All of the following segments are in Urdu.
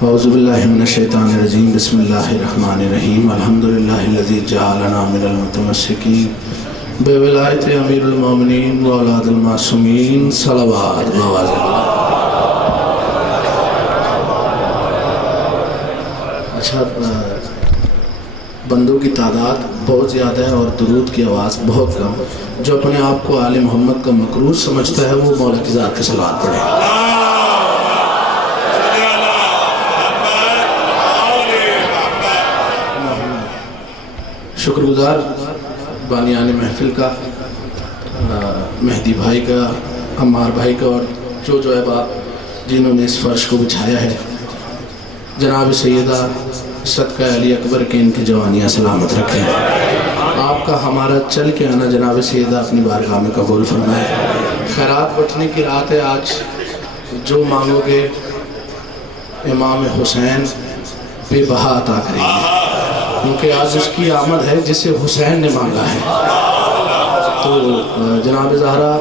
اعوذ باللہ من الشیطان الرجیم بسم اللہ الرحمن الرحیم الحمدللہ الذی جعلنا من المتمسکین بولایت امیر المومنین و اولاد المعصومین صلوات بواز اللہ۔ اچھا، بندوں کی تعداد بہت زیادہ ہے اور درود کی آواز بہت کم۔ جو اپنے آپ کو آل محمد کا مقروض سمجھتا ہے وہ مولا کی ذات کے صلوات پڑھے۔ شکر گزار بانیان محفل کا، مہدی بھائی کا، عمار بھائی کا، اور جو احباب جنہوں نے اس فرش کو بچھایا ہے۔ جناب سیدہ صدقہ علی اکبر کے ان کی جوانیاں سلامت رکھیں۔ آپ کا ہمارا چل کے آنا جناب سیدہ اپنی بارگاہ میں قبول فرمائے۔ خیرات بٹھنے کی رات ہے آج، جو مانگو گے امام حسین بے بہا عطا کریں گے، کیونکہ آج اس کی آمد ہے جسے حسین نے مانگا ہے۔ تو جناب زہرا،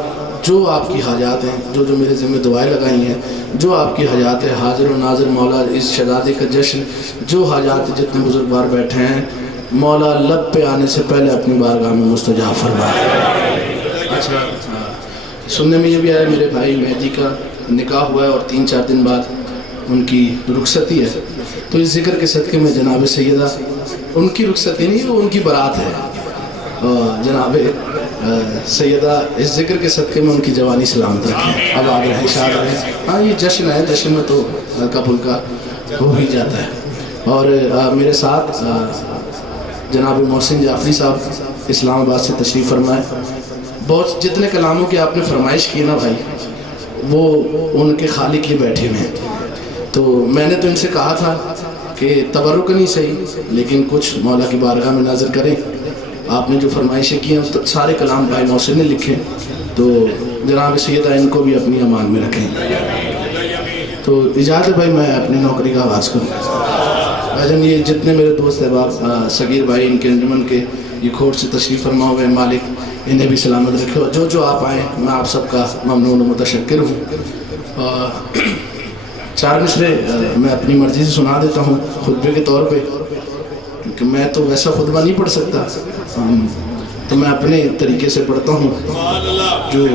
جو آپ کی حاجات ہیں، جو میرے ذمہ دعائیں لگائی ہیں، جو آپ کی حاجات ہے، حاضر و ناظر مولا اس شہزادے کا جشن، جو حاجات جتنے بزرگوار بیٹھے ہیں، مولا لب پہ آنے سے پہلے اپنی بارگاہ میں مستجاب فرمائے۔ اچھا، سننے میں یہ بھی آیا میرے بھائی مہدی کا نکاح ہوا ہے اور 3-4 دن بعد ان کی رخصتی ہے، تو اس ذکر کے صدقے میں جناب سیدہ، ان کی رخصتی نہیں، وہ ان کی برات ہے، جناب سیدہ اس ذکر کے صدقے میں ان کی جوانی سلامت رکھیں، اب آگ رہیں، شاد رہیں۔ ہاں، یہ جشن ہے، جشن میں تو ہلکا پھلکا ہو ہی جاتا ہے۔ اور میرے ساتھ جناب محسن جعفری صاحب اسلام آباد سے تشریف فرمائے۔ بہت جتنے کلاموں کی آپ نے فرمائش کی نا بھائی، وہ ان کے خالق یہ بیٹھے ہوئے ہیں۔ تو میں نے تو ان سے کہا تھا کہ تبرک نہیں صحیح، لیکن کچھ مولا کی بارگاہ میں نظر کریں۔ آپ نے جو فرمائشیں کی ہیں سارے کلام بھائی محسن نے لکھے، تو جناب سیدہ ان کو بھی اپنی امان میں رکھیں۔ تو اجازت ہے بھائی میں اپنی نوکری کا آغاز کروں۔ بھائی یہ جتنے میرے دوست احباب صغیر بھائی ان کے انجمن کے یہ کھوٹ سے تشریف فرما ہوئے، مالک انہیں بھی سلامت رکھے، اور جو آپ آئیں میں آپ سب کا ممنون و متشکر ہوں۔ 4 مصرے میں اپنی مرضی سے سنا دیتا ہوں خطبے کے طور پہ، کیونکہ میں تو ویسا خطبہ نہیں پڑھ سکتا، تو میں اپنے طریقے سے پڑھتا ہوں۔ جو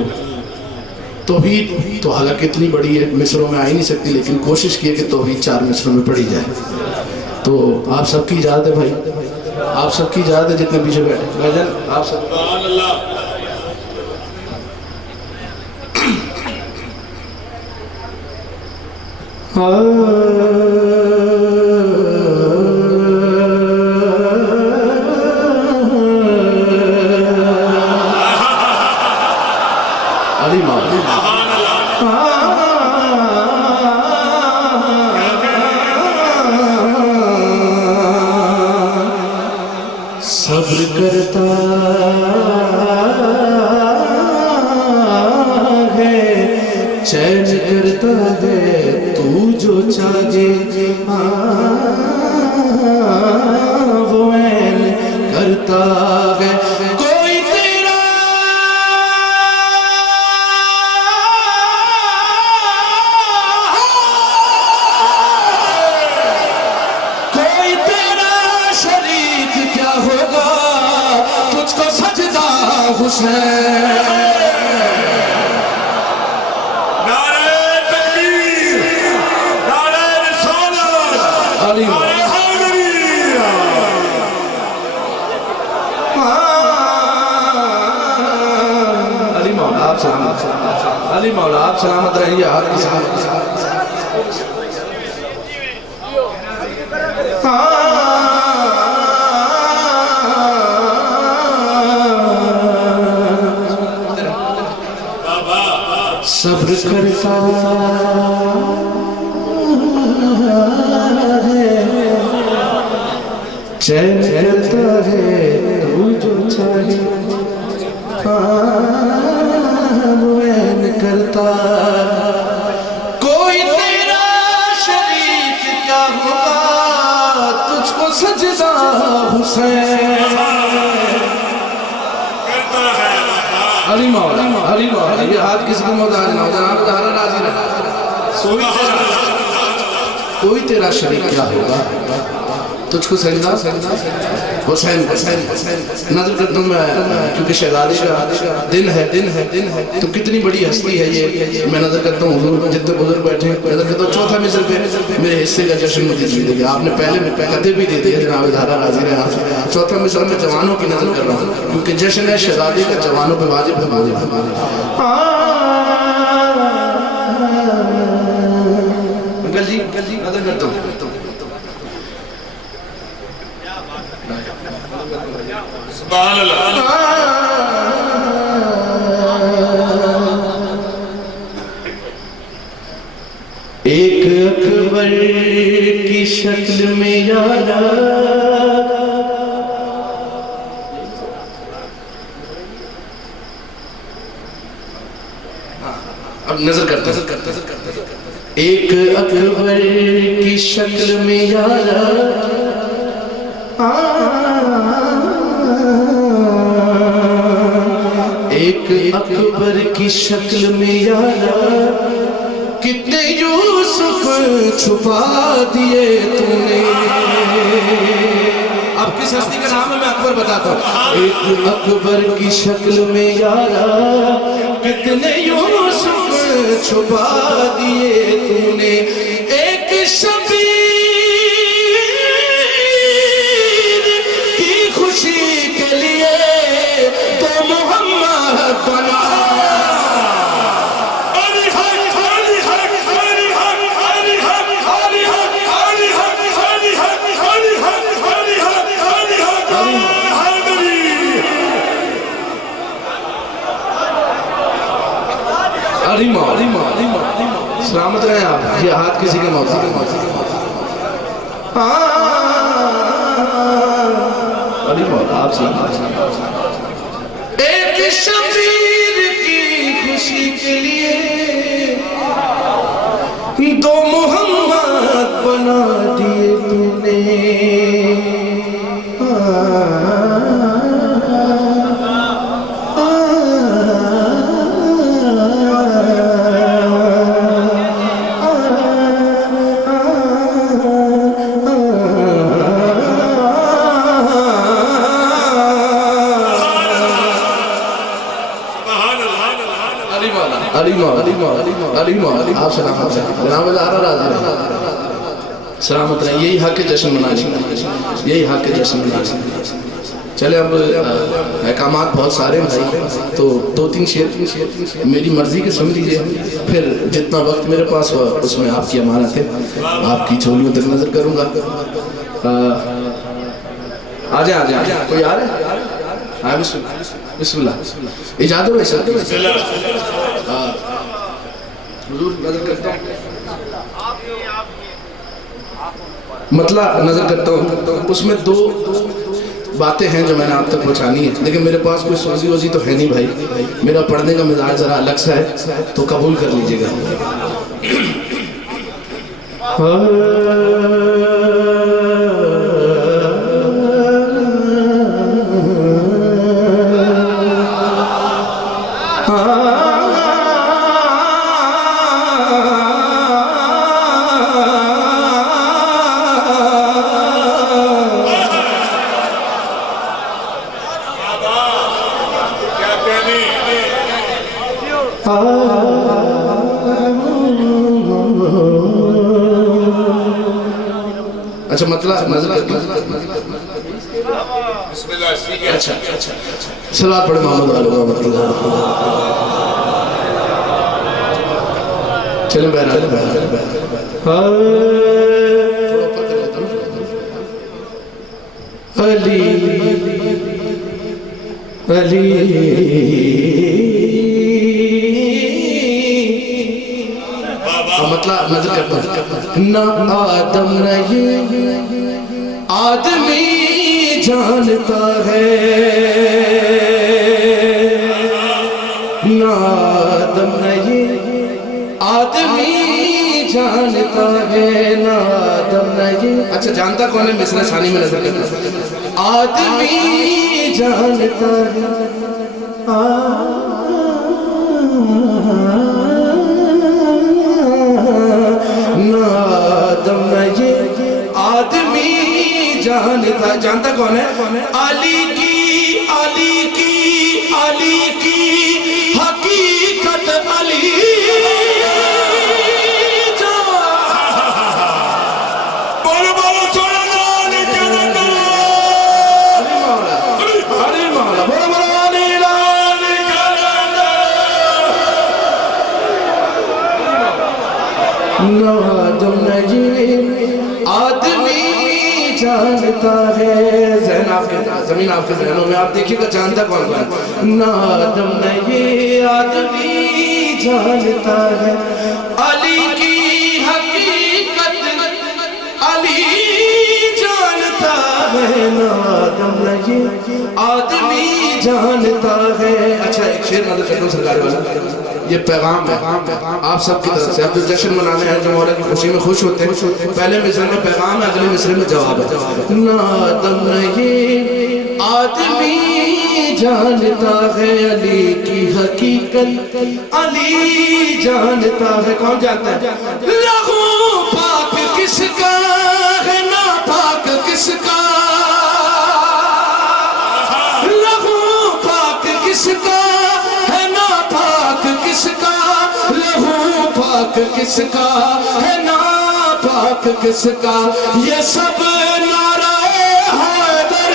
توحید تو حالانکہ اتنی بڑی ہے، مصروں میں آ ہی نہیں سکتی، لیکن کوشش کی ہے کہ توحید 4 مصروں میں پڑھی جائے۔ تو آپ سب کی اجازت ہے بھائی، آپ سب کی اجازت ہے جتنے پیچھے بیٹھے بھائی جان، آپ سب علی مولا صبر کرتا ہے، چین کرتا ہے، تو جو چاہے وہ عین کرتا ہے۔ کوئی تیرا شریک کیا ہوگا، تجھ کو سجدہ حسین۔ نعرہ تکبیر، نعرہ رسالت، علی نعرہ حیدری۔ علی مولا آپ سلامت، علی مولا آپ سلامت رہیے۔ آپ کی سلامت صبر کرتا ہے، چین کرتا ہے، تو جو چاہے وہ عین کرتا۔ کوئی تیرا شریک کیا ہوگا، تجھ کو سجدہ حسین۔ علی مولا علی مولا یہ ہاتھ کس کو محتاج نہ ہو جناب زہرا راضی رہا کوئی تیرا شریک کیا ہوگا تجھ کو سجدہ حسین نظر کرتا ہوں میں کیونکہ شہزادی کا دن ہے تو کتنی بڑی ہستی ہے یہ میں نظر کرتا ہوں حضور جتنے بزرگ بیٹھے ہیں نظر کرتا ہوں چوتھا مصر پہ میرے حصے کا جشن مدید دے گا آپ نے پہلے میں قطع بھی دے دیا جناب زہرا راضی رہے آپ چوتھا مصر میں جوانوں کی نظر کر رہا ہوں کیونکہ جشن ہے شہزادی کا جوانوں پہ واجب ہے انکل جی نظر کرتا ہوں سبحان اللہ ایک اکبر کی شکل میں یارا اب نظر کرتا ایک اکبر کی شکل میں یارا ایک اکبر کی شکل میں یارا کتنے یوسف چھپا دیے تو نے اب کس ہستی کا نام ہے میں اکبر بتاتا ہوں ایک اکبر کی شکل میں یارا کتنے یوسف چھپا دیے تو نے ایک شبیر کی خوشی کے لیے تو محمد بنا سلامت رہے آپ یہ ہاتھ کسی کے موت علی موت آپ سلامت ایک شبیر کی خوشی کے لیے دو محمد بنا دیے تو نے علی مولا آپ سلامت رہے جناب زہرا راضی رہے سلامت رہے یہی حق کے جشن منانے یہی حق کے جشن منانے چلے اب احکامات بہت سارے ہیں بھائی تو دو تین شعر میری مرضی کے سن لیجئے پھر جتنا وقت میرے پاس ہوا اس میں آپ کی امانت ہے آپ کی جھولیوں تک نظر کروں گا آجائیں کوئی آ رہے ہیں بسم اللہ اجازت ہو ایسا حضور نظر کرتا ہوں مطلع نظر کرتا ہوں اس میں دو باتیں ہیں جو میں نے آپ تک پہنچانی ہے لیکن میرے پاس کوئی سوزی وزی تو ہے نہیں بھائی میرا پڑھنے کا مزاج ذرا الگ سا ہے تو قبول کر لیجئے گا اچھا مطلب نظر کرتا ہوں بسم اللہ ٹھیک ہے اچھا صلوات پڑھے محمد علیہ وسلم چلیں بہرحال علی علی مطلب نظر کرتا ہوں نہ آدم نہیں آدمی جانتا ہے نہ آدم نہیں آدمی جانتا ہے نہ آدم نہیں اچھا جانتا کون ہے مصرع ثانی میں نظر کرتا آدمی جانتا ہے جانتا کون ہے؟ علی کی حقیقت علی آدم نہیں آدمی جانتا ہے ذہن آپ کے زمین آپ کے ذہنوں میں آپ دیکھیے گا جانتا کون کون نہ آدم نہیں آدمی جانتا ہے علی کی حقیقت علی جانتا ہے نہ آدم نہیں آدمی جانتا ہے اچھا ایک شعر نظر کرتا ہوں سرکار والا یہ پیغام ہے آپ سب کی طرف سے اب جو جشن منانے ہیں جو مولا کی خوشی میں خوش ہوتے ہیں پہلے مصرے میں پیغام ہے اگلے مصرے میں جواب ہے نہ آدم نہیں آدمی جانتا ہے علی کی حقیقت علی جانتا ہے کون جانتا ہے لہو پاک کس کا ہے ناپاک کس کا لہو پاک کس کا کس کا لہو پاک کس کا ہے ناپاک کس کا یہ سب نعرہ حیدر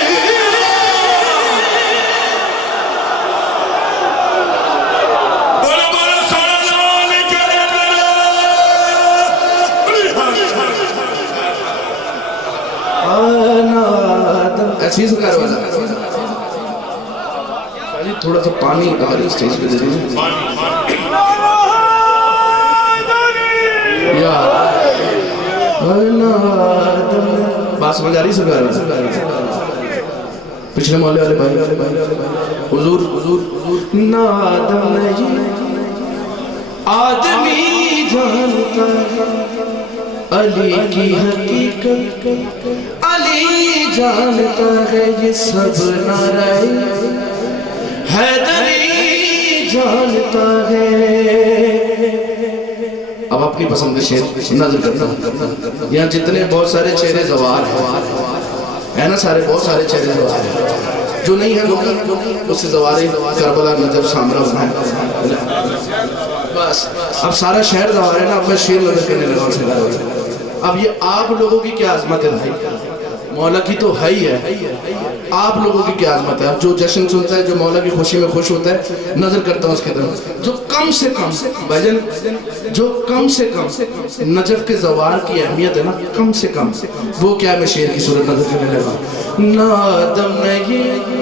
بولو بولو سلام علیکم ایسی سرکار والا تھوڑا سا پانی اگر اسٹیج پہ دے دیجیے بات سمجھ آ رہی سرکار پچھلے محلے والے بھائی حضور نہ آدم نہیں آدمی جانتا ہے علی کی حقیقت علی جانتا ہے یہ سب نعرہ حیدری جانتا ہے اب اپنی پسند کے شعر نظر کرتا ہوں یہاں جتنے بہت سارے چہرے زوار ہیں نا سارے بہت سارے چہرے زوار ہیں جو نہیں ہے اس سے زوارے کربلا نجف سامرا ہے بس اب سارا شہر زوار ہے نا اب میں شعر نظر کرنے لگا ان سے اب یہ آپ لوگوں کی کیا عظمت ہے بھائی مولا کی تو ہے ہی ہے آپ لوگوں کی کیا عظمت ہے اب جو جشن سنتا ہے جو مولا کی خوشی میں خوش ہوتا ہے نظر کرتا ہوں اس کے طرف جو کم سے کم بھائی جو کم سے کم نجف کے زوار کی اہمیت ہے نا کم سے کم وہ کیا میں شعر کی صورت نظر کرنے لگا نہ آدم نہیں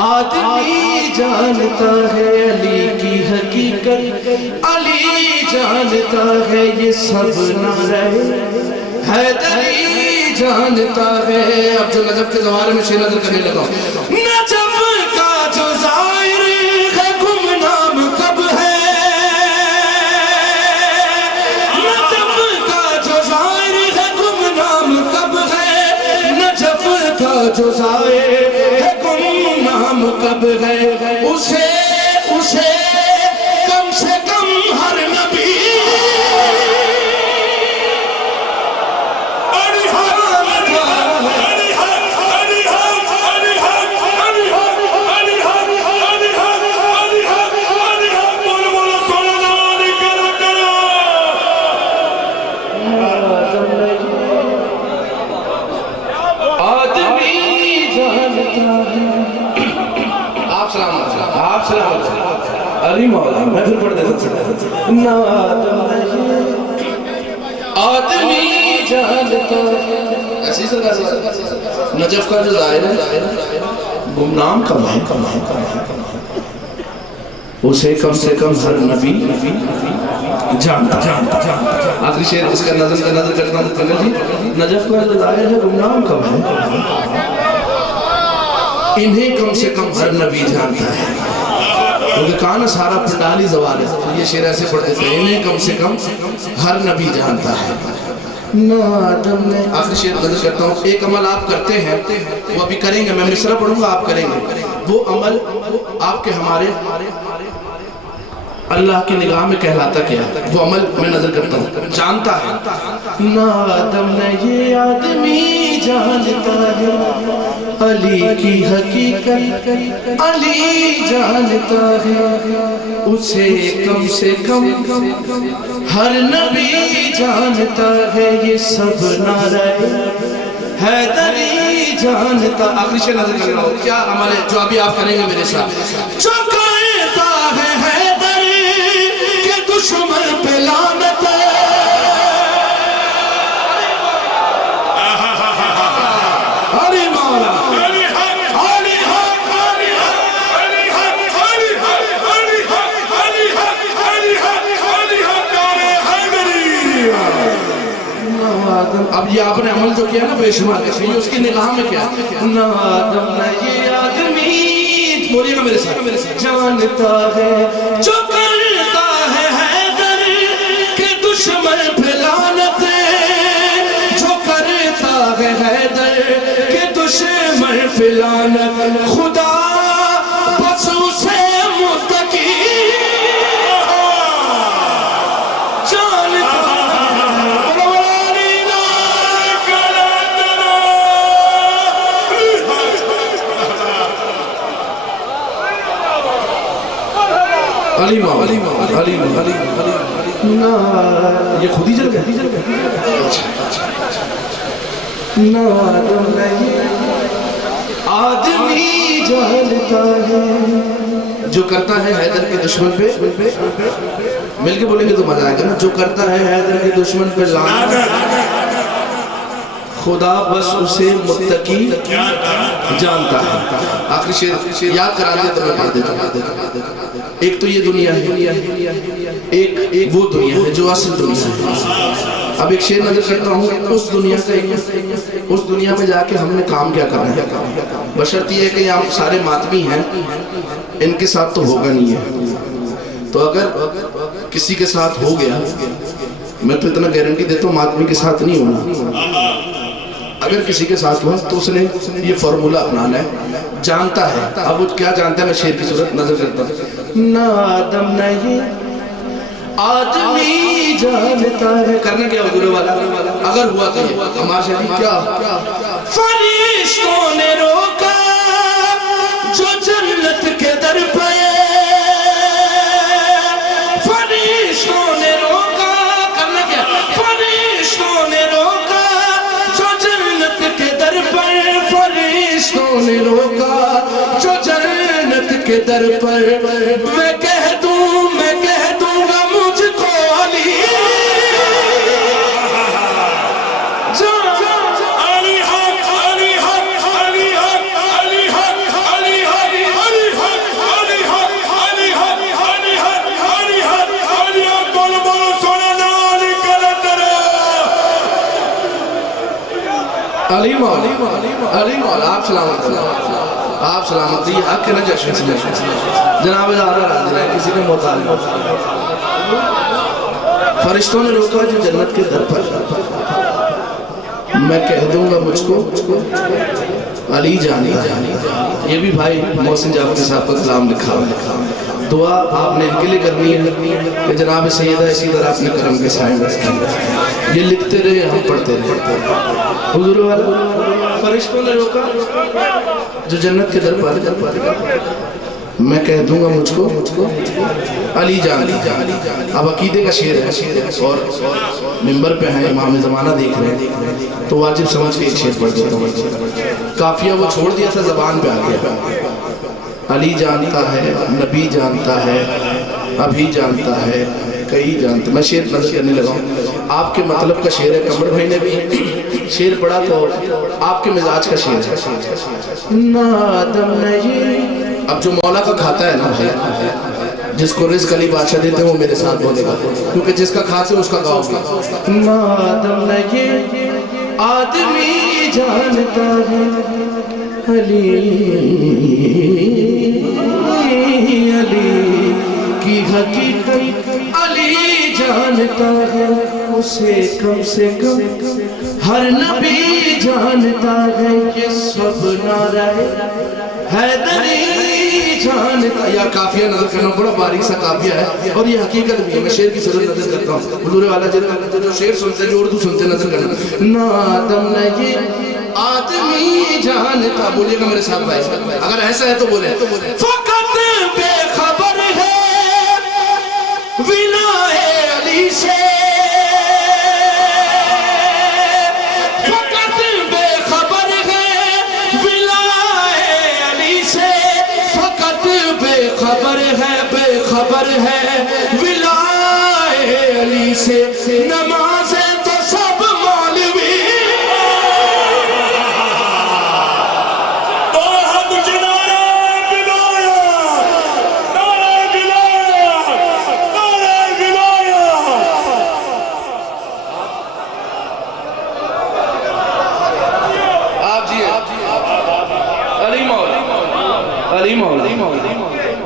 آدمی جانتا ہے علی کی حقیقت علی جانتا ہے یہ سب نعرہ حیدری جانتا ہے اب جو نجف کے زوارے میں شعر نظر کرنے لگا نجف کا جو ظاہر ہے گمنام کب ہے نجف کا جو ظاہر ہے گمنام کب ہے نجف کا جو ظاہر ہے گمنام کب ہے اسے کم سے کم ہر نبی علی مولا میں پھر پڑھ دیتا ہوں نہ آدمی جانتا ایسی سرکار نجف کا جو ظاہر ہے گمنام کم ہے اسے کم سے کم ہر نبی جانتا آخری شعر اس کا نظر کرتا ہوں نجف کا جو ظاہر ہے گمنام کم ہے انہیں کم سے کم ہر نبی جانتا ہے کیونکہ کہا نا سارا پنڈالی زوال ہے یہ شعر ایسے پڑھتے تھے انہیں کم سے کم ہر نبی جانتا ہے نہ آدم نے آخری شعر نظر کرتا ہوں ایک عمل آپ کرتے ہیں وہ ابھی کریں گے میں مصرع پڑھوں گا آپ کریں گے وہ عمل آپ کے ہمارے اللہ کی نگاہ میں کہلاتا کیا ہے؟ وہ عمل میں نظر کرتا ہوں، جانتا ہے نہ آدم نہ یہ آدمی جانتا ہے علی کی حقیقت، علی جانتا ہے اسے کم سے کم ہر نبی جانتا ہے، یہ سب نعرہ حیدری جانتا۔ آخری شے نظر کر رہا ہوں، کیا عمل ہے جو ابھی آپ کریں گے میرے ساتھ؟ جو کرتا ہے حیدر کے دشمن پہ لعنت ہے، علی مولا علی حق علی حق علی حق علی حق علی حق علی حق علی حق علی حق علی حق حیدری۔ اب یہ آپ نے عمل جو کیا نا بے شمار کے اس کی نگاہ میں کیا؟ نہ آدم نہ یہ آدمی، بولیے گا میرے ساتھ، جانتا ہے جو کرتا ہے حیدر کے دشمن پہ لعنت، جو کرتا ہے حیدر کے دشمن پہ لعنت، خدا بس اسے متقی علی مولا علی مولا یہ خود ہی جل گیا نہ آدم نہیں آدمی جانتا ہے، جو کرتا ہے حیدر کے دشمن پہ، مل کے بولیں گے تو مزہ آئے گا نا، جو کرتا ہے حیدر کے دشمن پہ لعنت، خدا بس اسے متقی جانتا ہے۔ آخری شعر یاد کرا دیا تو میں پڑھ دیتا ہوں۔ ایک تو یہ دنیا ہے، ایک وہ دنیا ہے جو اصل دنیا ہے۔ اب ایک شعر نظر کرتا ہوں، اس دنیا کا اس دنیا میں جا کے ہم نے کام کیا کرنا ہے، بشرط یہ ہے کہ یہاں سارے ماتمی ہیں، ان کے ساتھ تو ہوگا نہیں ہے، تو اگر کسی کے ساتھ ہو گیا، میں تو اتنا گارنٹی دیتا ہوں ماتمی کے ساتھ نہیں ہونا، اگر کسی کے ساتھ ہوا تو اس نے یہ فارمولہ اپنانا ہے، جانتا ہے۔ اب وہ کیا جانتا ہے، میں شعر کی صورت نظر کرتا ہوں، نہ آدم نہ یہ آدمی جانتا ہے، کرنا کیا حضور والا اگر ہوا تو ہمارے شہری کیا؟ فرشتوں نے روکا جو جنت کے در پہ، فرشتوں نے روکا، کرنا کیا؟ فرشتوں نے روکا جو جنت کے در پر، فرشتوں نے روکا جو جنت کے در پر، میں کہہ دوں گا مجھ کو علی علی حق علی حق علی حق علی حق علی حق علی حق علی حق علی حق علی حق علی حق علی حق، بولو سونا علی کلندر علی مولا آپ سلامت اللہ، آپ سلامت، یہ حق کے نہ جشن سے جناب زہرا راضی ہے، کسی نے محتاج فرشتوں نے روکا جو جنت کے در پر، میں کہہ دوں گا مجھ کو علی جانتا ہے۔ یہ بھی بھائی محسن جعفری صاحب کا کلام لکھا ہے، دعا آپ نے ان کے لیے کرنی ہے کہ جناب سیدہ اسی طرح اپنے کرم کے سائن رکھیں، یہ لکھتے رہے ہم پڑھتے رہے۔ حضور والا فرشتوں نے روکا جو جنت کے در پر، میں کہہ دوں گا مجھ کو علی جانتا ہے۔ اب عقیدے کا شعر ہے اور ممبر پہ ہیں، امام زمانہ دیکھ رہے ہیں تو واجب سمجھ کے ایک شعر پڑھ دیتا ہوں، قافیہ وہ چھوڑ دیا تھا زبان پہ آ گیا، علی جانتا ہے، نبی جانتا ہے، ابھی جانتا ہے، کئی جانتا ہے۔ میں شعر نظر کرنے لگا ہوں، آپ کے مطلب کا شعر ہے، کمر بھائی نے بھی شعر پڑھا تو آپ کے مزاج کا شعر ہے، نہ آدم نہیں۔ اب جو مولا کا کھاتا ہے نا بھائی، جس کو رزق علی بادشاہ دیتے ہیں وہ میرے ساتھ بولے گا، کیونکہ جس کا کھاتے ہیں اس کا گاؤں گا، نہ آدم نہیں آدمی جانتا ہے علی کی حقیقت، علی جانتا ہے اسے کم سے کم ہر نبی جانتا ہے، یہ سب نعرہ حیدری جانتا. یا قافیہ نظر کرنا بڑا باریک سا قافیہ ہے اور یہ حقیقت بھی ہے. میں شعر کی ضرورت نظر کرتا ہوں. حضور والا جو شعر سنتے جو اردو سنتے نظر کرنا. نا آدم نہ یہ آدمی جانتا. بولیے گا میرے ساتھ بھائی, اگر ایسا ہے تو بولے. فقط بے خبر ہے ولائے علی سے, فقط بے خبر ہے ولائے علی سے, فقط بے خبر ہے ولائے علی سے. نمازیں تو سب مولوی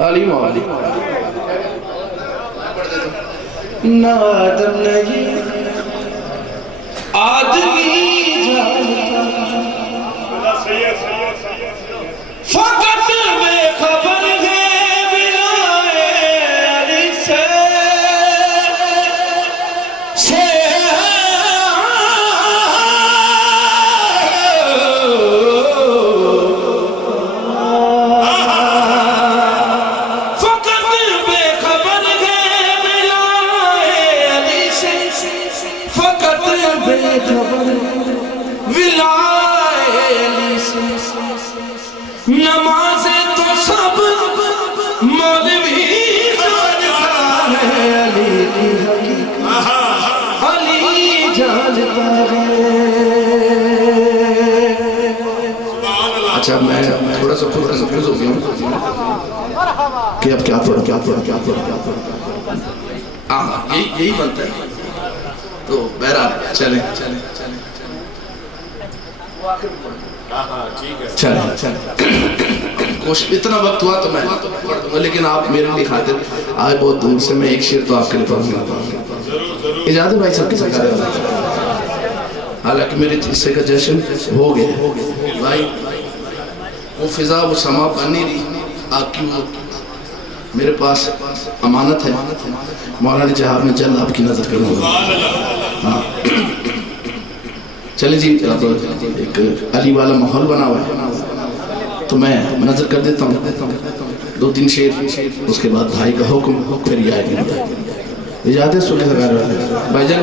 علی مولا نا آدم نہیں آدمی جانتا, فقط بے خبر ہے ولائے علی سے. نمازیں تو سب مولوی جانتا ہے, علی کی حقیقت علی جانتا ہے. اچھا میں تھوڑا سا خود کنفیوز ہو گیا ہوں کہ اب کیا پڑھا یہی بنتا ہے. تو بہرحال چلیں اتنا وقت ہوا تو میں پڑھ دوں گا, لیکن آپ میرے لیے خاطر آئے بہت دور سے, میں ایک شعر تو آپ کے لیے پڑھوں گا. اجازت بھائی سب کی سکھا رہا ہے, حالانکہ میرے حصے کا جشن ہو گیا بھائی. وہ فضا وہ سما بنی رہی آپ کی, وہ میرے پاس امانت ہے. مولا نے چاہا میں جلد آپ کی نظر کروں گا. چلیں جی, ایک علی والا ماحول بنا ہوا ہے تو میں نظر کر دیتا ہوں 2-3 شعر, اس کے بعد بھائی کا حکم, پھر یہ آئے گی. اجازت ہے سکے سکار والے بھائی جان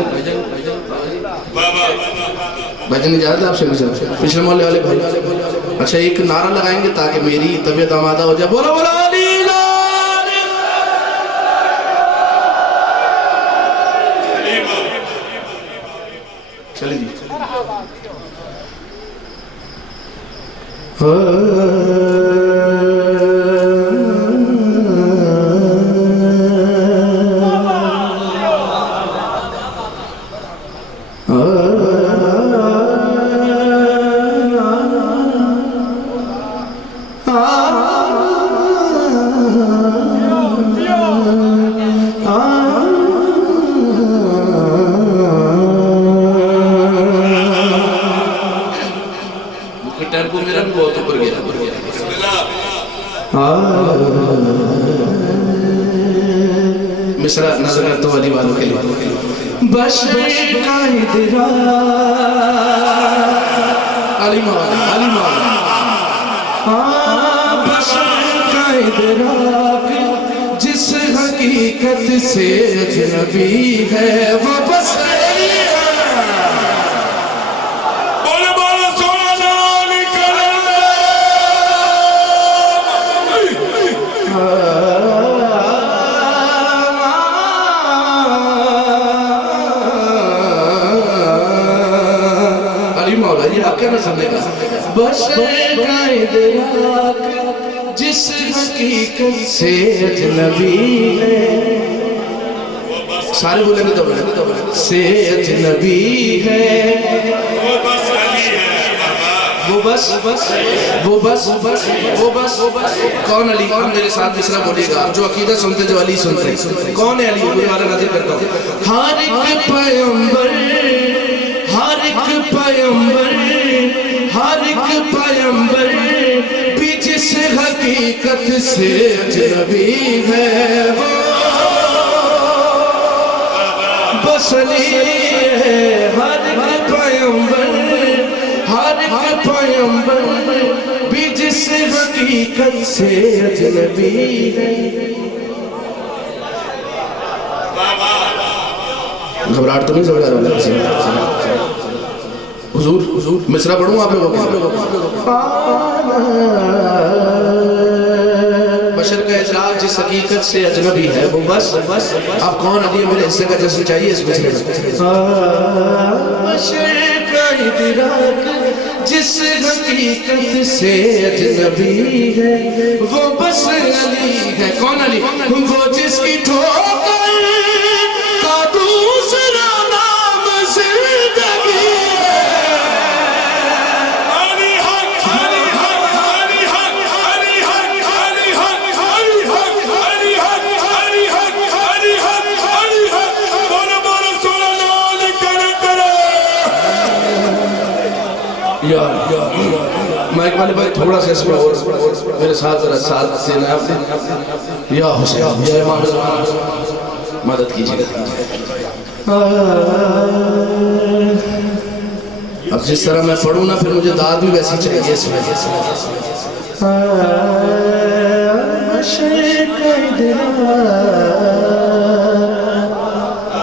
اجازت ہے آپ سے پچھلے محلے والے بھائی. اچھا ایک نعرہ لگائیں گے تاکہ میری طبیعت آمادہ ہو جائے. بولا بولا علی چلیں جی. ٹیمپو میرا بھی بہت اوپر گیا. مصرع نظر کرتا ہوں علی والوں کے لیے. بشر کا ادراک علی مولا بشر کا ادراک جس حقیقت سے اجنبی ہے وہ بس بشر کا ادراک جس حقیقت سے اجنبی ہے. سارے بولیں گے تو سے اجنبی ہے وہ بس کون علی؟ آپ میرے ساتھ مصرع بولیے گا. جو عقیدہ سنتے جو علی سنتے کون ہے علی؟ علی والا نظر کرتا ہوں. ہر ایک پیغمبر پیچھے جس حقیقت سے اجنبی ہے وہ بس علی ہے ہر ایک پیغمبر بھی جس حقیقت سے اجنبی ہے. گھبراہٹ تو نہیں سمجھا رہا حضور مصرع پڑھوں آپ لوگوں کو. بشر کا ادراک جس حقیقت سے اجنبی ہے وہ بس آپ کون علی میرے حصے کا جشن چاہیے اس مصرع میں. بشر کا ادراک جس حقیقت سے اجنبی ہے وہ بس علی ہے. کون علی؟ وہ جس کی ٹھوکر کا دوسرا نام زندگی ہے. علی حق علی حق علی حق علی حق علی حق علی حق علی حق علی حق علی حق علی حق بولو بولو سن اللہ کرے کرے. یا مائک والے بھائی تھوڑا سا اس میں اور میرے ساتھ ذرا ساتھ دینا ہے آپ نے. یا حسین یا امام زمان مدد کیجئے. اب جس طرح میں پڑھوں نا پھر مجھے داد بھی ویسی چاہیے اس میں.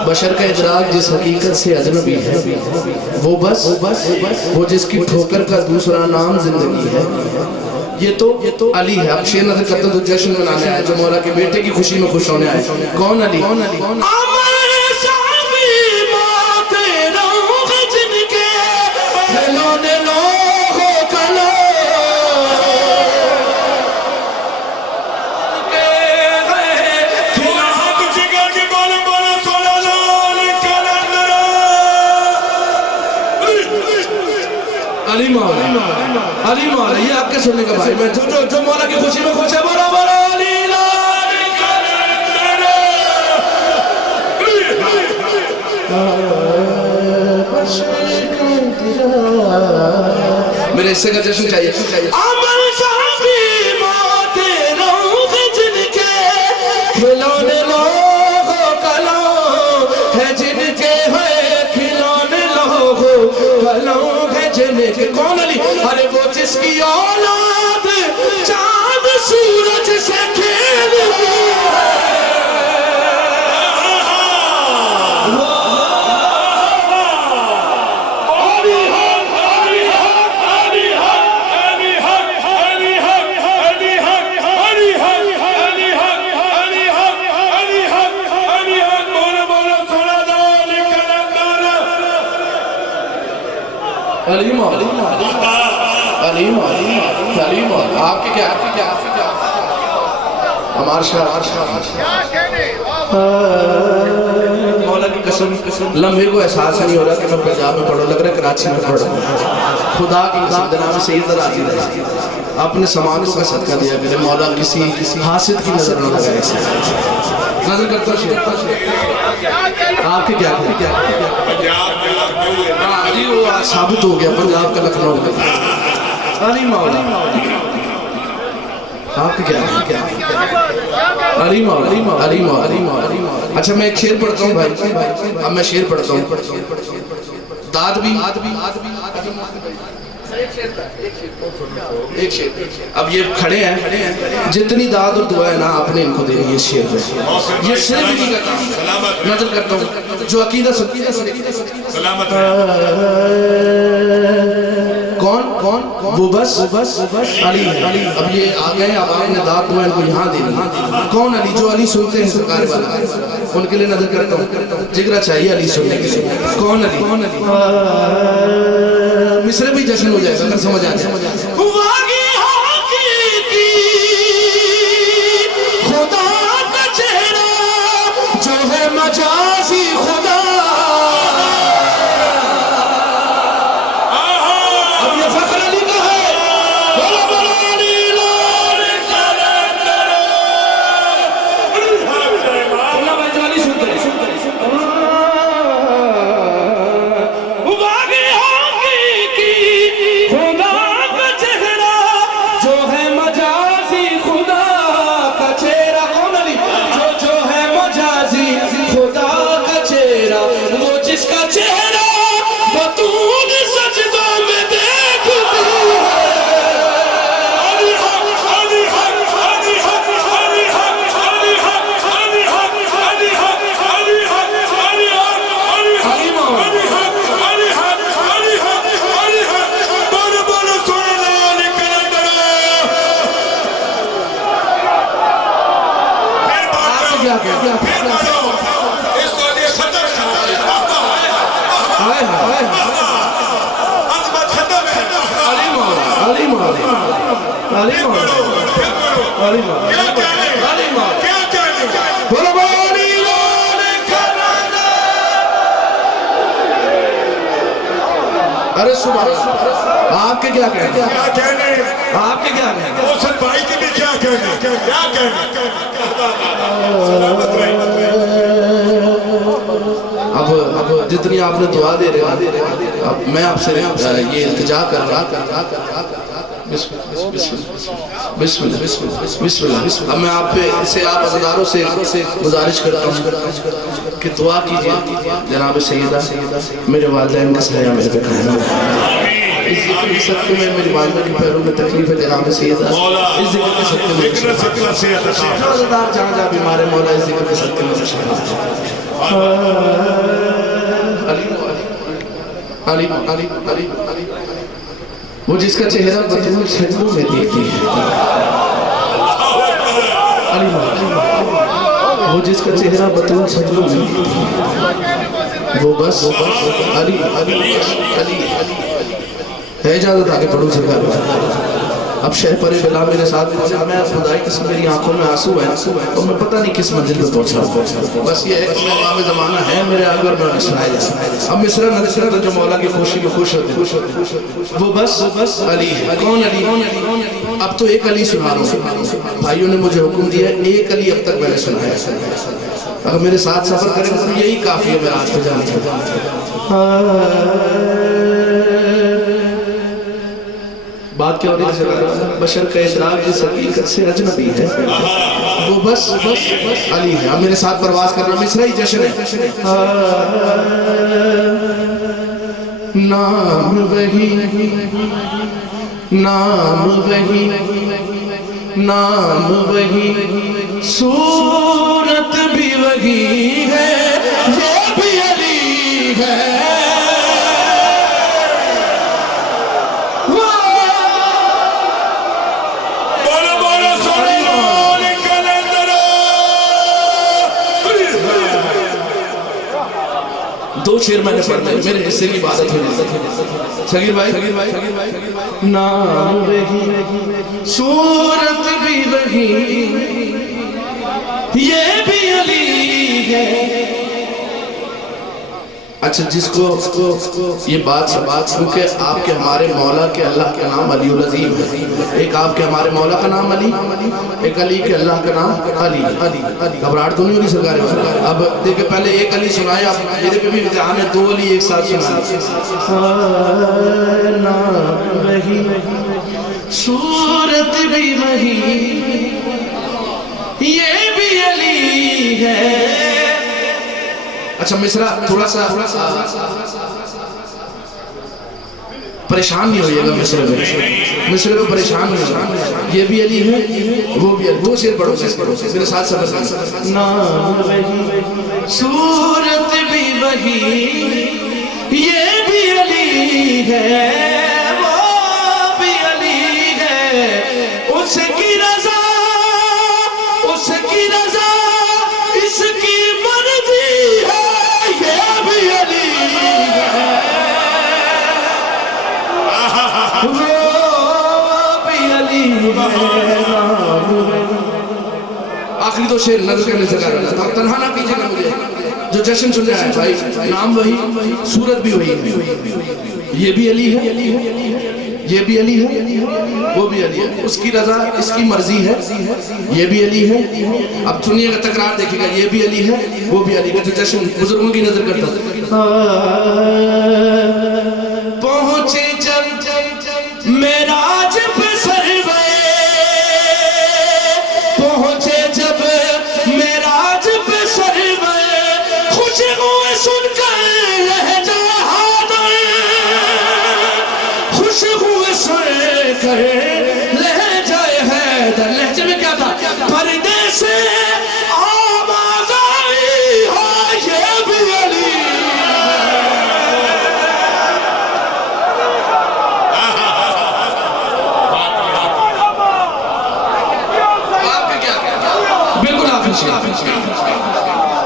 بشر کا ادراک جس حقیقت سے اجنبی ہے وہ بس وہ جس کی ٹھوکر کا دوسرا نام زندگی ہے. یہ تو علی ہے. اب شیر نظر کرتا تو جشن منانے آئے جو مولا کے بیٹے کی خوشی میں خوش ہونے آئے. کون علی؟ علی مولا یہ آپ کے سننے کا بھائی میں جو مولا کی خوشی میں خوش ہے بولا بولا علی میرے حصے کا جشن چاہیے. عمل شافی ماتے روح جن کے کھلونے لوگوں کلوں ہے جن کے ہے کھلونے لوگوں کلوں ہے جن کے. کون علی؟ ارے وہ جس کی اولاد چاند سورج سے کھیل رہی ہے. علیم آپ کے کیا ہمارا شاہ مولا کی قسم لمحے کو احساس نہیں ہو رہا کہ میں پنجاب میں پڑھوں. لگ رہا ہے کراچی میں پڑھوں. خدا کی قسم جناب سید راضی رہے اپنے سامانوں کا صدقہ دیا کرے. مولا کسی حاسد کی نظر نہ لگائے. نظر کرتا ہوں آپ کے کیا جی وہ ثابت ہو گیا پنجاب کا لکھنؤ میں. علی مولا آپ کے کیا علی مولا. اچھا میں ایک شعر پڑھتا ہوں بھائی. اب میں شعر پڑھتا ہوں. داد بھی ایک شعر. اب یہ کھڑے ہیں جتنی داد اور دعا ہے نا آپ نے ان کو دینی. یہ شعر ہے یہ صرف نہیں کرتا. نظر کرتا ہوں جو عقیدہ سلامت کون وہ بس علی ہے. اب یہ آگئے اب آپ نے داد دعا ان کو یہاں دینی. کون علی؟ جو علی سنتے ہیں سرکار والا ان کے لئے نظر کرتا ہوں. جگرہ چاہیے علی سننے کے لئے. کون علی؟ مصرع بھی جشن ہو جائے گا اگر سمجھ آ جائے. واقعی حقیقی خدا کا چہرہ جو ہے مجازی خدا. اب یہ فخر علی کا ہے. بولا بولا علی اللہ بھائی جو علی سنتے ہیں. خدا کا چہرہ جو ہے مجازی علی پھر مولا پڑھو پھر پڑھو علی مولا کیا کہنے علی مولا کیا کہنے بولو بولو ارے صبح آپ کے کیا کہنے کیا کہنے آپ کے کیا کہنے محسن بھائی کے بھی کیا کہنے کیا کہنے سلامت رہی اب جتنی آپ نے دعا دے رہے ہیں اب میں آپ سے یہ التجا کر رہا بسم اللہ بسم اللہ اب میں آپ پہ اسے آپ عزداروں سے گزارش کرتا ہوں کہ دعا کیجئے جناب سیدہ میرے والدین کا سایہ میرے پہ قائم ہے اس ذکر کے صدقے میں میری والدہ کے پیروں میں تکلیف ہے جناب سیدہ اس ذکر کے صدقے میں ذکر سے عطا جو عزدار جہاں جہاں بیمار ہے مولا اس ذکر کے صدقے میں شفا علی علی وہ جس کا چہرہ بطول سجدوں میں دیکھتی ہے علی وہ جس کا چہرہ بطول سجدوں میں دیکھتی ہے وہ بس علی علی علی ہے اجازت آگے پڑھوں سرکار اب شہ پرے بلا میرے ساتھ میں خدائی قسم میری آنکھوں میں آنسو ہے اور میں پتہ نہیں کس منزل پہ پہنچا بس یہ ہے کہ میں امام زمانہ ہے میرے آگے اور میں سنایا جا اب مصرع نصرت جو مولا کی خوشی میں خوش ہوتے وہ بس علی ہے کون علی اب تو ایک علی سنا رہا ہوں بھائیوں نے مجھے حکم دیا ایک علی اب تک میں نے سنایا اگر میرے ساتھ سفر کریں تو یہی کافی ہے میرا آج پہ جانے کا بات کیا ہو رہی ہے بشر کا ادراک جس حقیقت سے اجنبی ہے وہ بس علی ہے اب میرے ساتھ پرواز کرنا مصرعی جشن ہے نام وہی نام وہی نام وہی صورت بھی وہی ہے یہ بھی علی ہے دو شیر میں نے پڑھنا ہے میرے حصے کی عبادت ہوئی شگیر بھائی نام وہی صورت بھی وہی یہ بھی علی ہے اچھا جس کو یہ بات کیونکہ آپ کے ہمارے مولا کے اللہ کا نام علی العظیم ہے ایک آپ کے ہمارے مولا کا نام علی ایک علی کے اللہ کا نام علی گھبراہٹ تو نہیں ہوگی سرکار اب دیکھیں پہلے ایک علی سنائے اب میرے پہ بھی امتحان ہے دو علی ایک ساتھ سنائے نام وہی صورت بھی وہی یہ بھی علی ہے اچھا مصرع تھوڑا سا پریشان نہیں ہوئے گا مصرع میں پریشان نہیں ہوئے یہ بھی علی ہے وہ بھی علی دو شیر پڑھو میرے ساتھ سفر نام وہی صورت بھی وہی یہ بھی علی ہے وہ بھی علی ہے اس کی رضا اس کی رضا اس کی مرضی ہے یہ بھی علی ہے وہ بھی علی ہے آخری دو شیر نظر کرنے سے کہا رہا تھا تنہا نہ کیجئے گا مجھے جو جشن سن رہا ہے بھائی نام وہی صورت بھی وہی یہ بھی علی ہے یہ بھی علی ہے وہ بھی علی ہے اس کی رضا اس کی مرضی ہے یہ بھی علی ہے اب سنیے گا تکرار دیکھیں گا یہ بھی علی ہے وہ بھی علی ہے جو جشن بزرگوں کی نظر کرتا پہنچے جب معراج پہ سروے پہنچے جب معراج پہ سروے خوش ہوئے سن کر لہجہ حیدر خوش ہوئے سن کر لہجہ حیدر لہجے میں کیا تھا پردے سے آواز آئی ہے یہ بھی علی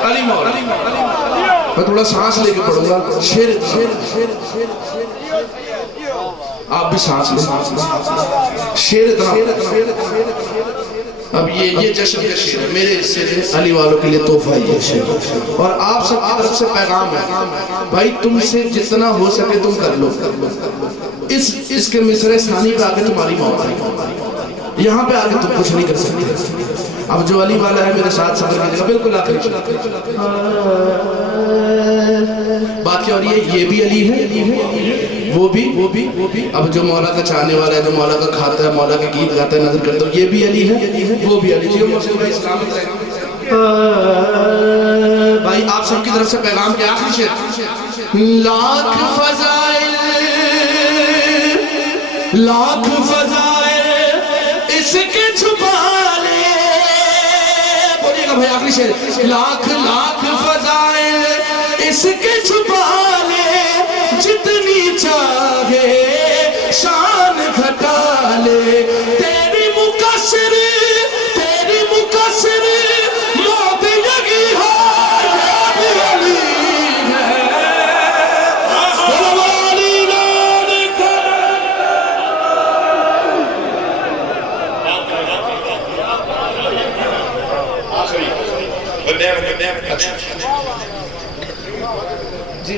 علی مولا میں تھوڑا سانس لے کے پڑھوں گا شیر آپ بھی سانس لیں. شیر اتنا. اب یہ جشن کا شیر ہے میرے حصے سے علی والوں کے لیے تحفہ یہ شیر. اور آپ سب کی طرف سے پیغام ہے بھائی تم سے جتنا ہو سکے تم کر لو. اس کے مصرع ثانی پہ آگے تمہاری موت ہے. یہاں پہ آگے تم کچھ نہیں کر سکتے. اب جو علی والا ہے میرے ساتھ سفر کی جگہ بالکل آخری بات کیا. اور یہ بھی علی ہے وہ بھی. اب جو مولا کا چاہنے والا ہے جو مولا کا کھاتا ہے مولا کے گیت گاتا ہے نظر کرتا ہے یہ بھی علی ہے وہ بھی علی. جیو مسلم بھائی سلامت رہے. بھائی آپ سب کی طرف سے پیغام کے آخری شیر. لاکھ فضائل اس کے چھپا لے. بولیے گا بھائی آخری شیر. لاکھ فضائل اس کے چھپا لے جتنی چاہے شان گھٹا لے. تیری مقصر موت یہی ہے علی ہے.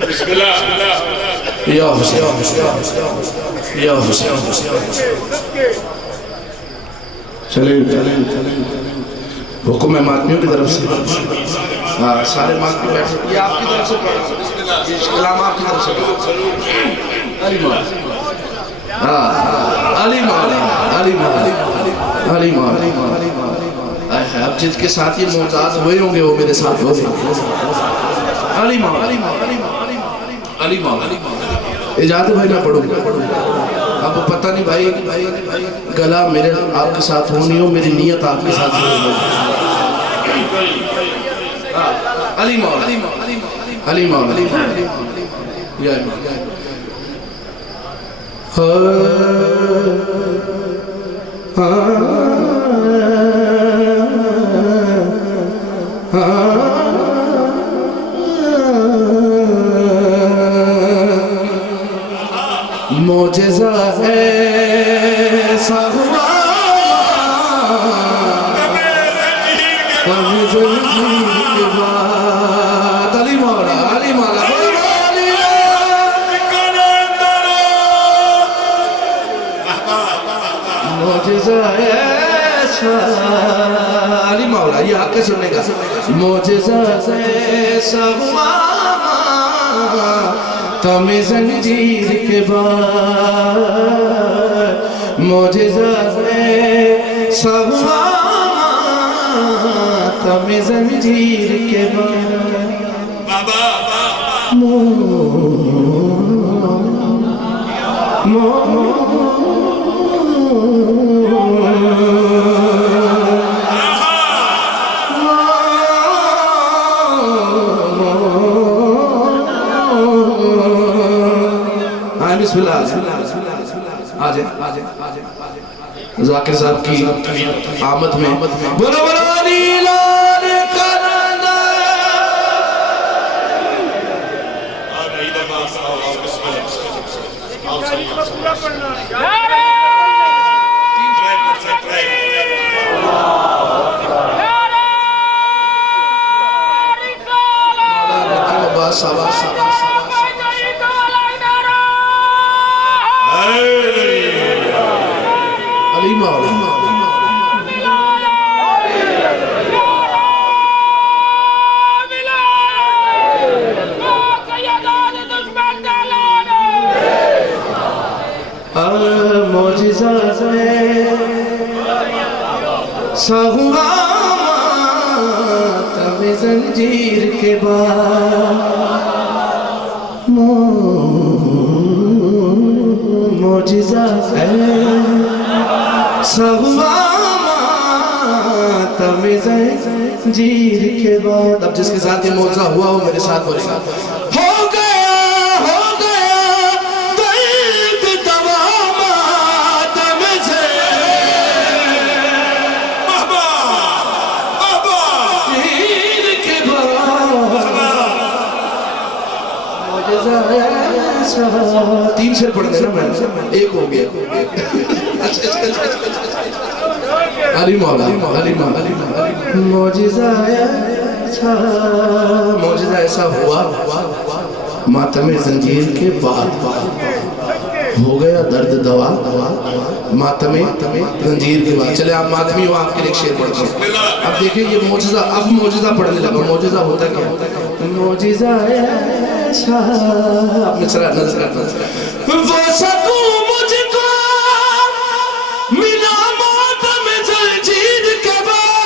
بسم اللہ یا حسین چلیں حکم ہے ماتمیوں کی طرف سے. سارے ماتمی بیٹھے یہ آپ کی طرف سے کلام آپ کی طرف سے. علی مولا اب جن کے ساتھ یہ معجزات ہوئے ہوں گے وہ میرے ساتھ ہو گئے. علی مولا اجازت بھائی نہ پڑھو. اب پتہ نہیں بھائی گلا میرے آپ کے ساتھ ہو نہیں ہو میری نیت آپ کے ساتھ ہو. علی مولا یا معجزہ ایسا ہوا ہمیں زندگی کے بعد. علی مولا معجزہ ایسا. علی مولا یہ حق سننے کا. معجزہ ایسا ہوا تم زنجیر کے بعد. معجزہ ایسا ہوا تم زنجیر کے بعد. بسم اللہ آجائیں ذاکر صاحب کی آمد میں بولو علی لال کرنا. علی مولا معجزہ ایسا ہوا تم زنجیر کے بعد. معجزہ ایسا ہوا تم زنجیر کے بعد. اب جس کے ساتھ یہ معجزہ ہوا وہ میرے ساتھ بولے گا. ہو گیا درد دوا ماتم سے. زنجیر کے بعد معجزہ ایسا. 3 شعر پڑھنے نا میں ایک ہو گیا. علی مولا علی مولا معجزہ ایسا معجزہ ایسا ہوا ماتم زنجیر کے بعد ہو گیا درد دوا ماتم زنجیر کے بعد. چلے آپ ماتمی ہو آپ کے لیے ایک شعر پڑھتے ہیں. اب دیکھیں یہ معجزہ اب معجزہ پڑھنے لگا. معجزہ ہوتا کیا معجزہ ایسا آپ مصرع نظر کرتا وہ سکو مجھ کو ملا ماتم زنجیر کے بعد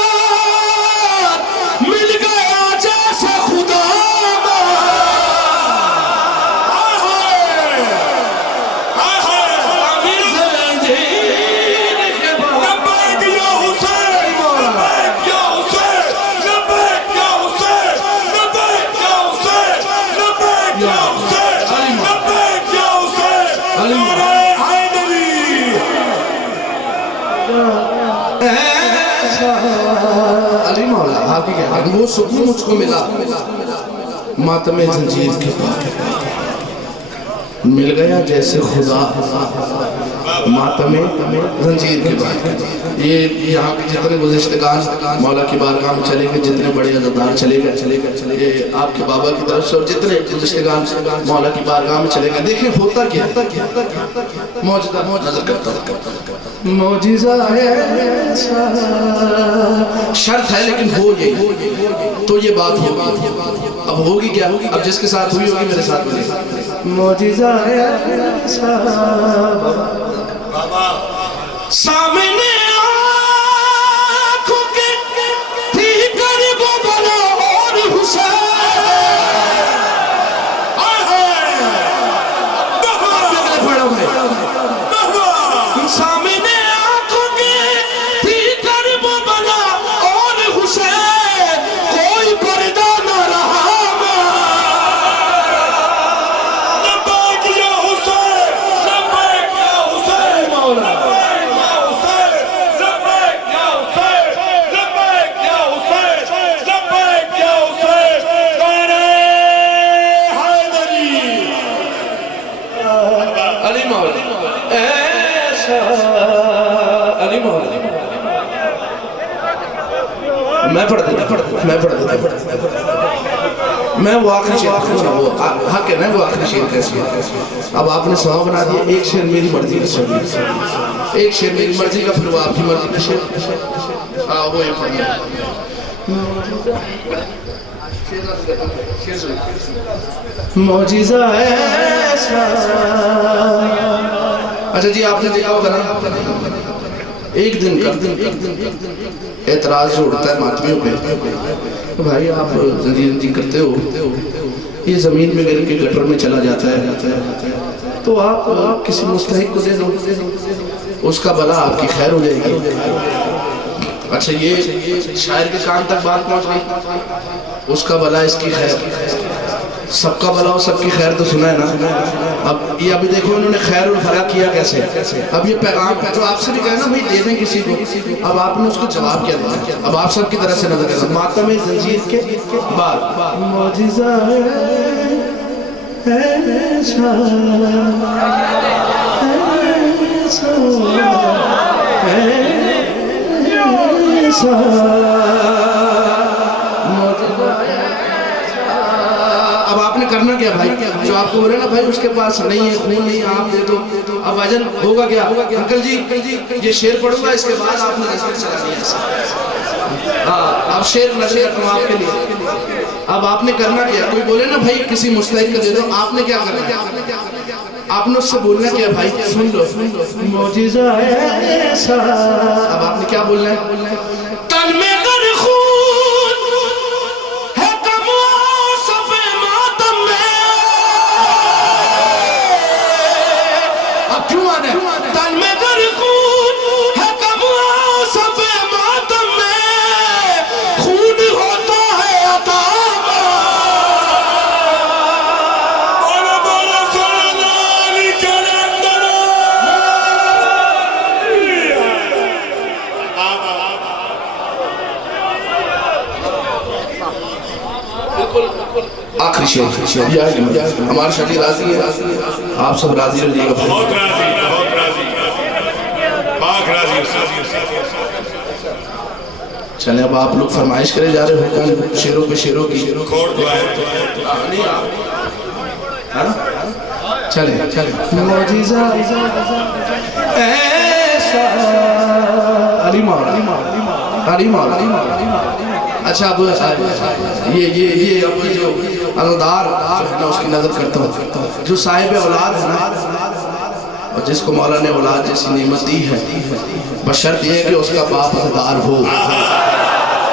مل گیا جیسے خدا علی مولا آپ کی کہہ رہے ہیں وہ سکون مجھ کو ملا ماتم زنجیر کے بعد مل گیا جیسے خدا ماتم زنجیر کے بعد. یہ یہاں کے جتنے گزشتگان مولا کی بارگاہ میں چلے گئے جتنے بڑے عزتدار چلے گئے یہ آپ کے بابا کی طرف سے اور جتنے گزشتگان مولا کی بارگاہ میں چلے گئے دیکھیں ہوتا کیا معجزہ نظر کرتا معجزہ ایسا شرط ہے لیکن ہو یہ تو یہ بات ہوگی. اب ہوگی کیا اب جس کے ساتھ ہوئی ہوگی میرے ساتھ ہوگی. معجزہ ایسا سامنے آنکھوں کے تھی قریب بلا اور حسین سامنے آنکھوں کے تھی قریب بلا اور حسین کوئی پردہ نہ رہا لبیک یا حسین لبیک یا حسین مولا میں پڑھ دیتا میں وہ آخری شیر حق ہے نا وہ آخری شیر کیسی ہے. اب آپ نے سوا بنا دیا ایک شیر میری مرضی کا شیر ایک شیر میری مرضی کا پھر وہ آپ کی مرضی کا شیر وہ یہ پڑھنا معجزہ ایسا. اچھا جی آپ نے دیکھا ہوگا نا ایک دن کا اعتراض جو اڑتا ہے ماتمیوں پہ بھائی آپ زنجیر کرتے ہو یہ زمین میں گر کے گٹر میں چلا جاتا ہے تو آپ کسی مستحق کو دے دو اس کا بلا آپ کی خیر ہو جائے گی. اچھا یہ شاعر کے کان تک بات پہنچ گئی اس کا بلا اس کی خیر سب کا بلا اور سب کی خیر تو سنا ہے نا. اب یہ ابھی دیکھو انہوں نے خیر اور بھلا کیا کیسے. اب یہ پیغام جو آپ سے بھی کہا نا بھائی دے دیں کسی کو اب آپ نے اس کو جواب کیا دیا. اب آپ سب کی طرح سے نظر کرنا ماتم زنجیر کے بعد معجزہ ایسا اب آپ نے کرنا کیا بھائی جو آپ کو بولے نا بھائی اس کے پاس نہیں ہے خون نہیں آپ دے دو. اب اجل ہوگا کیا انکل جی یہ شعر پڑھوں گا اس کے بعد آپ نے نظر چلا دیا اب شعر نظر کرتا ہوں آپ کے لیے. اب آپ نے کرنا کیا کوئی بولے نا بھائی کسی مستحق کا دے دو آپ نے کیا کرنا آپ نے اس سے بولنا کیا بھائی سن لو معجزہ ایسا. اب آپ نے کیا بولنا ہے تن میں گر خون ہے کم آصف ماتم میں. اب کیوں آنا ہے تن میں گر خون ہے کم آصف ماتم میں خون ہوتا ہے عطا آخری شعر یہ آئے ہمارے شاہ جی راضی ہے، آپ سب راضی رہیے گا. بہت راضی، بہت راضی، پاک راضی. چلیں اب آپ لوگ فرمائش کرے جا رہے ہو شعروں پہ شعروں کی. کھوڑ دعائے. چلیں معجزہ ایسا علی مولا. اچھا اب یہ اب جو الدار ہے نا اس کی نظر کرتا ہوں، جو صاحب اولاد ہے نا اور جس کو مولا نے اولاد جیسی نعمت دی ہے، بشرط یہ ہے کہ اس کا باپ عزدار ہو،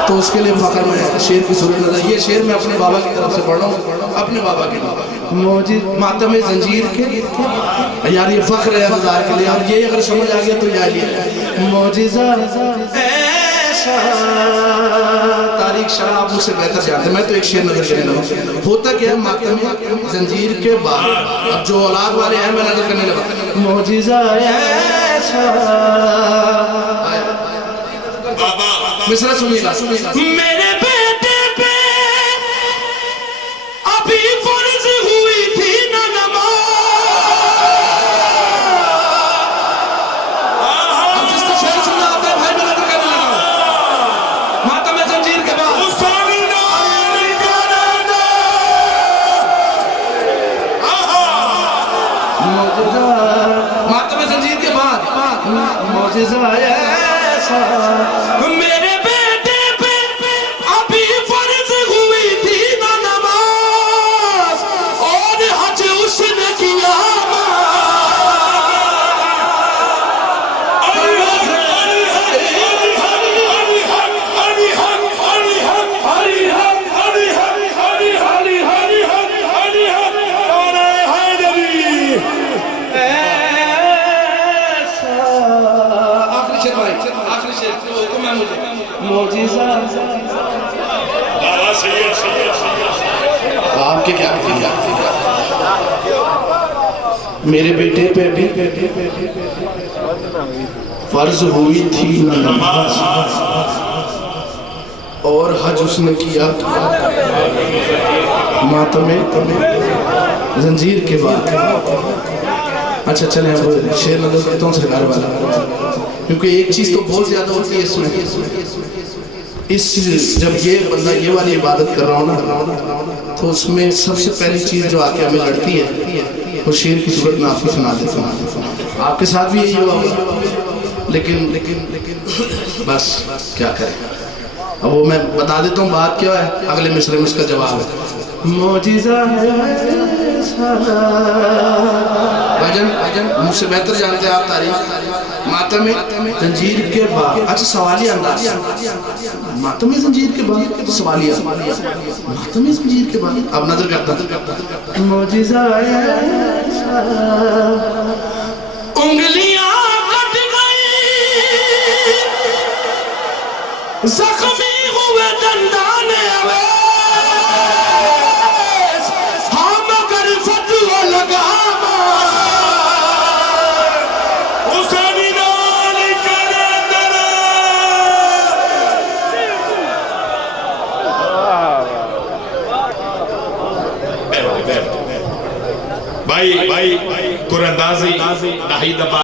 تو اس کے لئے فخر میں شعر کی صورت نظر. یہ شعر میں اپنے بابا کی طرف سے پڑھ رہا ہوں، اپنے بابا کے ماتم زنجیر کے. یار یہ فخر ہے عزدار کے لئے، اور یہ اگر سمجھ آ گیا تو یہ لئے معجزہ ایسا. تاریخ شاہ آپ مجھ سے بہتر جانتے ہیں، میں تو ایک شعر نظر کرنے لگا. ہوتا کیا ہے ماتم زنجیر کے بعد اب جو اولاد والے ہیں میں نظر کرنے لگا. معجزہ ایسا مصرع سنیے گا. میرے بیٹے پہ ابھی فرض ہوئی تھی نہ نماز. اب جس کا شعر سننا آتا ہے بھائی میں نظر کرنے لگا. ماتم زنجیر کے بعد ماتم زنجیر کے بعد معجزہ ایسا. میرے بیٹے پہ ابھی فرض ہوئی تھی نہ نماز اور حج اس نے کیا. آپ کے کیا کیا میرے بیٹے پہ بھی فرض ہوئی تھی نماز اور حج اس نے کیا ماتم زنجیر کے بعد. اچھا چلیں اب شعر نظر کرتا ہوں سرکار والا، کیونکہ ایک چیز تو بہت زیادہ ہوتی ہے اس میں. جب یہ بندہ یہ والی عبادت کر رہا ہوں نا تو اس میں سب سے پہلی چیز جو آکے ہمیں لڑتی ہے وہ شعر کی صورت میں آپ کو سنا دیتا ہوں. آپ کے ساتھ بھی یہی ہوا ہوگا، لیکن بس کیا کریں. اب وہ میں بتا دیتا ہوں بات کیا ہے، اگلے مصرعے میں اس کا جواب ہے. معجزہ بھائی مجھ سے بہتر جانتے ہیں آپ تاریخ. ماتم زنجیر کے بعد اچھا سوالیہ انداز. ماتم زنجیر کے بعد سوالیہ ماتم زنجیر کے بعد. اب نظر کرتا معجزہ ایسا. انگلیاں کٹ گئی زخمی ہوئے دندان ہم اگر فتوہ لگا بھائی قرآن اندازی ناہی دبا